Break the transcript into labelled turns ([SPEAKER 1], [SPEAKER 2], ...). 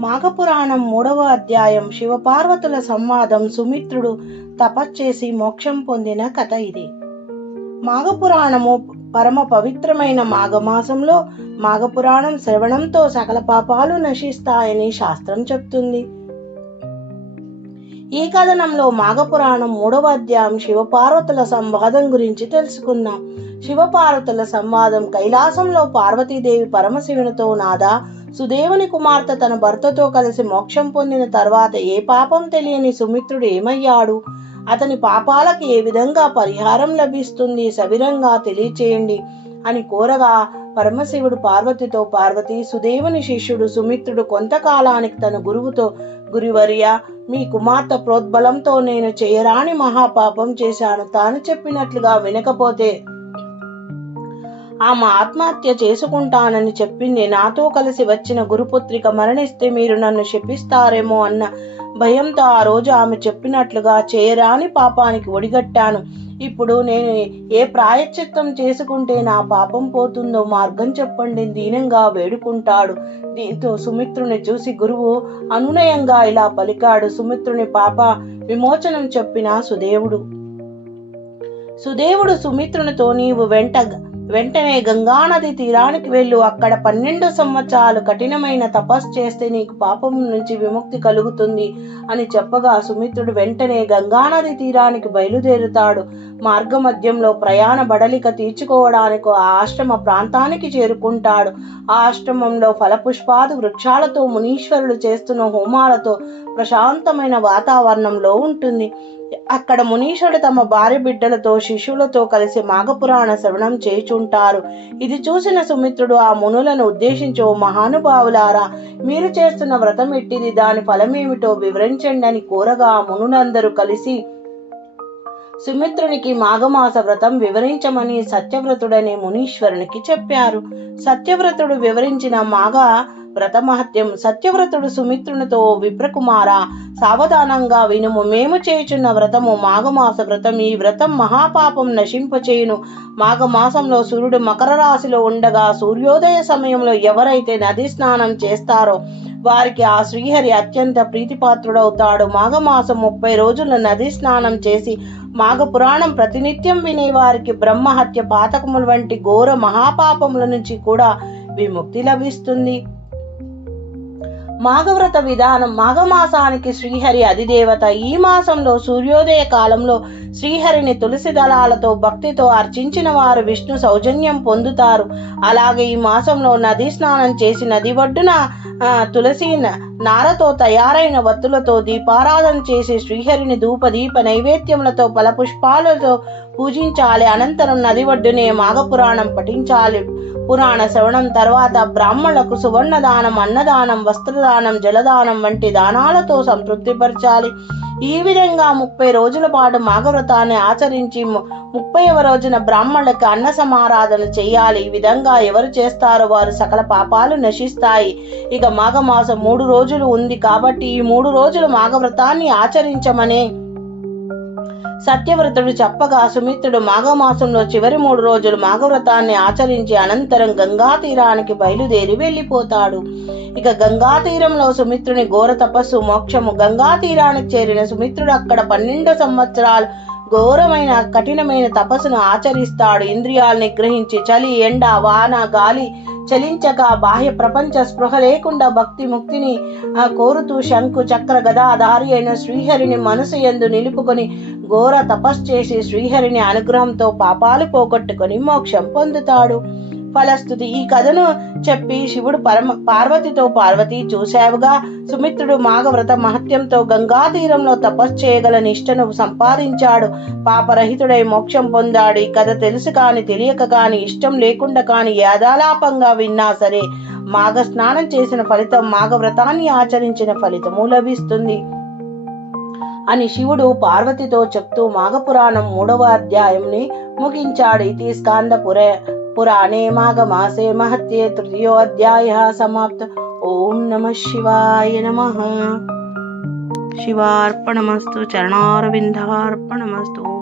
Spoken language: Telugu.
[SPEAKER 1] మాఘపురాణం మూడవ అధ్యాయం శివపార్వతుల సంవాదం సుమిత్రుడు తపస్చేసి మోక్షం పొందిన కథ ఇది. మాఘపురాణము పరమ పవిత్రమైన మాఘమాసంలో మాఘపురాణం శ్రవణంతో సకల పాపాలు నశిస్తాయని శాస్త్రం చెప్తుంది. ఈ కథనంలో మాఘపురాణం మూడవ అధ్యాయం శివపార్వతుల సంవాదం గురించి తెలుసుకుందాం. శివపార్వతుల సంవాదం కైలాసంలో పార్వతీదేవి పరమశివునితో నాదా సుదేవుని కుమార్తె తన భర్తతో కలిసి మోక్షం పొందిన తర్వాత ఏ పాపం తెలియని సుమిత్రుడు ఏమయ్యాడు? అతని పాపాలకు ఏ విధంగా పరిహారం లభిస్తుంది? సవిరంగా తెలియచేయండి అని కోరగా పరమశివుడు పార్వతితో పార్వతి సుదేవుని శిష్యుడు సుమిత్రుడు కొంతకాలానికి తన గురువుతో గురివర్య మీ కుమార్తె ప్రోద్బలంతో నేను చేయరాని మహాపాపం చేశాను. తాను చెప్పినట్లుగా వినకపోతే ఆమె ఆత్మహత్య చేసుకుంటానని చెప్పింది. నాతో కలిసి వచ్చిన గురుపుత్రిక మరణిస్తే మీరు నన్ను శపిస్తారేమో అన్న భయంతో ఆ రోజు ఆమె చెప్పినట్లుగా చేయరాని పాపానికి ఒడిగట్టాను. ఇప్పుడు నేను ఏ ప్రాయశ్చిత్తం చేసుకుంటే నా పాపం పోతుందో మార్గం చెప్పండి. దీనంగా వేడుకుంటాడు. దీంతో సుమిత్రుని చూసి గురువు అనునయంగా ఇలా పలికాడు. సుమిత్రుని పాప విమోచనం చెప్పిన సుదేవుడు. సుదేవుడు సుమిత్రునితో నీవు వెంట వెంటనే గంగానది తీరానికి వెళ్ళు. అక్కడ పన్నెండు సంవత్సరాలు కఠినమైన తపస్సు చేస్తే నీకు పాపం నుంచి విముక్తి కలుగుతుంది అని చెప్పగా సుమిత్రుడు వెంటనే గంగానది తీరానికి బయలుదేరుతాడు. మార్గమధ్యంలో ప్రయాణ బడలిక తీర్చుకోవడానికి ఆ ఆశ్రమ ప్రాంతానికి చేరుకుంటాడు. ఆ ఆశ్రమంలో ఫలపుష్పాదు వృక్షాలతో మునీశ్వరులు చేస్తున్న హోమాలతో ప్రశాంతమైన వాతావరణంలో ఉంటుంది. అక్కడ మునీషుడు తమ భార్య బిడ్డలతో శిష్యులతో కలిసి మాఘపురాణ శ్రవణం చేయుచుంటారు. ఇది చూసిన సుమిత్రుడు ఆ మునులను ఉద్దేశించి ఓ మహానుభావులారా మీరు చేస్తున్న వ్రతం ఎట్టిది? దాని ఫలమేమిటో వివరించండి అని కోరగా ఆ మునులందరూ కలిసి సుమిత్రునికి మాఘమాస వ్రతం వివరించమని సత్యవ్రతుడనే మునీశ్వరునికి చెప్పారు. సత్యవ్రతుడు వివరించిన మాఘ వ్రతమహత్యం సత్యవ్రతుడు సుమిత్రునితో విప్రకుమార సావధానంగా వినుము. మేము చేయుచున్న వ్రతము మాఘమాస వ్రతం. ఈ వ్రతం మహాపాపం నశింపచేయును. మాఘమాసంలో సూర్యుడు మకర రాశిలో ఉండగా సూర్యోదయ సమయంలో ఎవరైతే నది స్నానం చేస్తారో వారికి ఆ శ్రీహరి అత్యంత ప్రీతిపాత్రుడవుతాడు. మాఘమాసం ముప్పై రోజులు నది స్నానం చేసి మాఘ పురాణం ప్రతినిత్యం వినే వారికి బ్రహ్మహత్య పాతకముల వంటి ఘోర మహాపాపముల నుంచి కూడా విముక్తి లభిస్తుంది. మాఘవ్రత విధానం మాఘమాసానికి శ్రీహరి అధిదేవత. ఈ మాసంలో సూర్యోదయ కాలంలో శ్రీహరిని తులసి దళాలతో భక్తితో అర్చించిన వారు విష్ణు సౌజన్యం పొందుతారు. అలాగే ఈ మాసంలో నది స్నానం చేసి నది ఒడ్డున తులసి న- నారతో తయారైన వత్తులతో దీపారాధన చేసి శ్రీహరిని ధూప దీప నైవేద్యములతో ఫలపుష్పాలతో పూజించాలి. అనంతరం నది ఒడ్డునే మాఘపురాణం పఠించాలి. పురాణ శ్రవణం తర్వాత బ్రాహ్మణులకు సువర్ణదానం అన్నదానం వస్త్రదానం జలదానం వంటి దానాలతో సంతృప్తిపరచాలి. ఈ విధంగా ముప్పై రోజుల పాటు మాఘవ్రతాన్ని ఆచరించి ముప్పైవ రోజున బ్రాహ్మణులకు అన్న సమారాధన చేయాలి. ఈ విధంగా ఎవరు చేస్తారో వారు సకల పాపాలు నశిస్తాయి. ఇక మాఘమాసం మూడు రోజులు ఉంది కాబట్టి ఈ మూడు రోజులు మాఘవ్రతాన్ని ఆచరించమనే సత్యవ్రతుడు చెప్పగా సుమిత్రుడు మాఘమాసంలో చివరి మూడు రోజులు మాఘవ్రతాన్ని ఆచరించి అనంతరం గంగా తీరానికి బయలుదేరి వెళ్ళిపోతాడు. ఇక గంగా తీరంలో సుమిత్రుని ఘోర తపస్సు మోక్షము. గంగా తీరానికి చేరిన సుమిత్రుడు అక్కడ పన్నెండు సంవత్సరాలు ఘోరమైన కఠినమైన తపస్సును ఆచరిస్తాడు. ఇంద్రియాల్ని గ్రహించి చలి ఎండ వాన గాలి చలించక బాహ్య ప్రపంచ స్పృహ లేకుండా భక్తి ముక్తిని ఆ, కోరుతూ శంకు చక్ర గదాధారి అయిన శ్రీహరిని మనసు ఎందు నిలుపుకొని ఘోర తపస్సు చేసి శ్రీహరిని అనుగ్రహంతో పాపాలు పోగొట్టుకొని మోక్షం పొందుతాడు. ఫలస్తుతి. ఈ కథను చెప్పి శివుడు పరమ పార్వతితో పార్వతి చూశావుగా. సుమిత్రుడు మాఘవ్రత మహత్యంతో గంగా తీరంలో తపస్సు చేయగల నిష్టను సంపాదించాడు. పాపరహితుడై మోక్షం పొందాడు. ఈ కథ తెలుసు కాని తెలియక కాని ఇష్టం లేకుండా కాని యాదాలాపంగా విన్నా సరే మాఘ స్నానం చేసిన ఫలితం మాఘవ్రతాన్ని ఆచరించిన ఫలితము లభిస్తుంది. అని శివుడు పార్వతితో చెప్తూ మాఘపురాణం మూడవ అధ్యాయంని ముగించాడు. ఇది స్కాంద పుర पुराणे माघमासे महत्ये तृतीयोऽध्यायः समाप्त। ॐ नमः शिवाय नमः। शिवार्पणमस्तु चरणारविन्दार्पणमस्तु